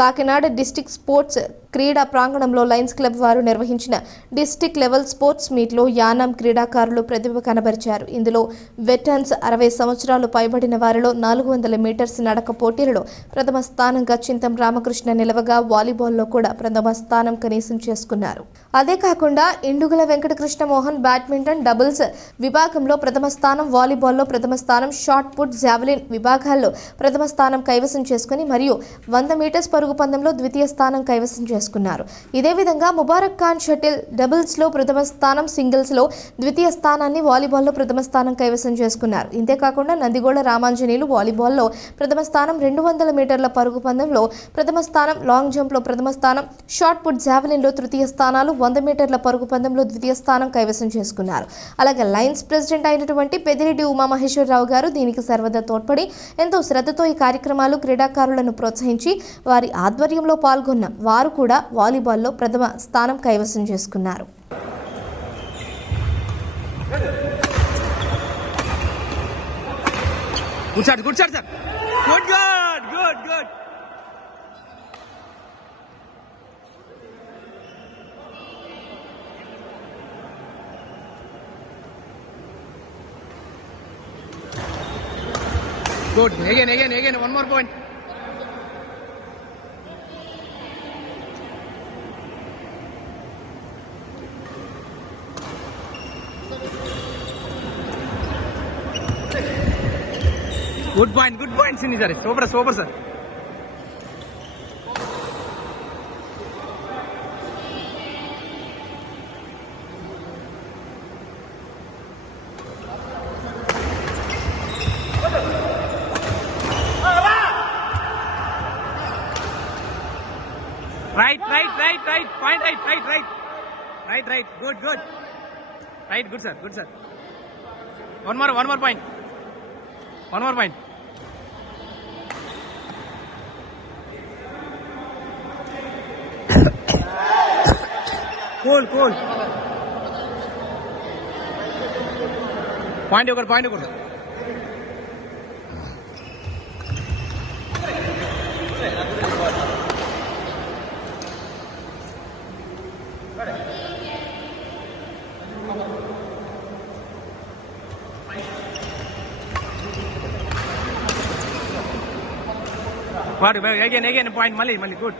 Kakinada district sports క్రీడా ప్రాంగణంలో Lions club వారు నిర్వహించిన డిస్టిక్ లెవెల్ స్పోర్ట్స్ మీట్లో యానాం క్రీడాకారులు ప్రతిభ కనబరిచారు. ఇందులో వెటరన్స్ 60 సంవత్సరాలు పైబడిన వారిలో 400 మీటర్స్ నడక పోటీలలో ప్రథమ స్థానంగా చింతం రామకృష్ణ నిలవగా వాలీబాల్లో కూడా ప్రథమ స్థానం కనీసం చేసుకున్నారు. అదే కాకుండా ఇండుగుల వెంకటకృష్ణ మోహన్ బ్యాడ్మింటన్ డబుల్స్ విభాగంలో ప్రథమ స్థానం, వాలీబాల్లో ప్రథమ స్థానం, షాట్ పుట్, జావెలిన్ విభాగాల్లో ప్రథమ స్థానం కైవసం చేసుకుని మరియు 100 మీటర్స్ పరుగు పందెంలో ద్వితీయ స్థానం కైవసం చేసుకున్నారు. ఇదే విధంగా ముబారక్ ఖాన్ షటిల్ డబుల్స్ లో ప్రథమ స్థానం, సింగిల్స్ లో ద్వితీయ స్థానాన్ని, వాలీబాల్లో ప్రథమ స్థానం కైవసం చేసుకున్నారు. ఇంతేకాకుండా నందిగోడ రామాంజనేయులు వాలీబాల్లో ప్రథమ స్థానం, 200 మీటర్ల పరుగు పందెంలో ప్రథమ స్థానం, లాంగ్ జంప్ లో ప్రథమ స్థానం, షాట్ పుట్, జావెలిన్ లో తృతీయ స్థానాలు, 100 మీటర్ల పరుగు పందెంలో ద్వితీయ స్థానం కైవసం చేసుకున్నారు. అలాగే లయన్స్ ప్రెసిడెంట్ అయినటువంటి పెద్దిరెడ్డి ఉమామహేశ్వరరావు గారు దీనికి సర్వదా తోడ్పడి ఎంతో శ్రద్ధతో ఈ కార్యక్రమాలు క్రీడాకారులను ప్రోత్సహించి వారి ఆధ్వర్యంలో పాల్గొన్న వారు కూడా వాలీబాల్లో ప్రథమ స్థానం కైవసం చేసుకున్నారు. Good. Again. One more point. Good point, Sini sir. Super, sir. Right. Point right. Good. Right, good sir. One more point. Cool. Point over. What? Again, point. Mali, good.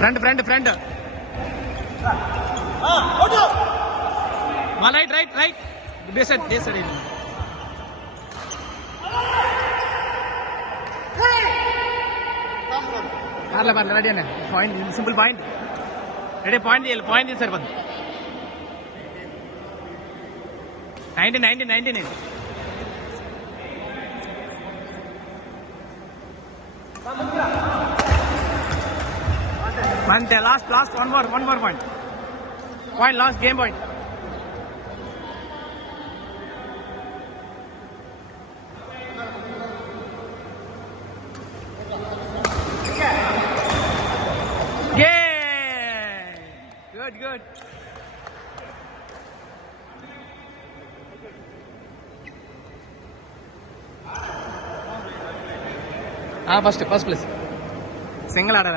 Front. Right. They said it. Ready and point, simple point. Ready, point is sir. 90. And last one more point. Last game point. Good. First place. Single order.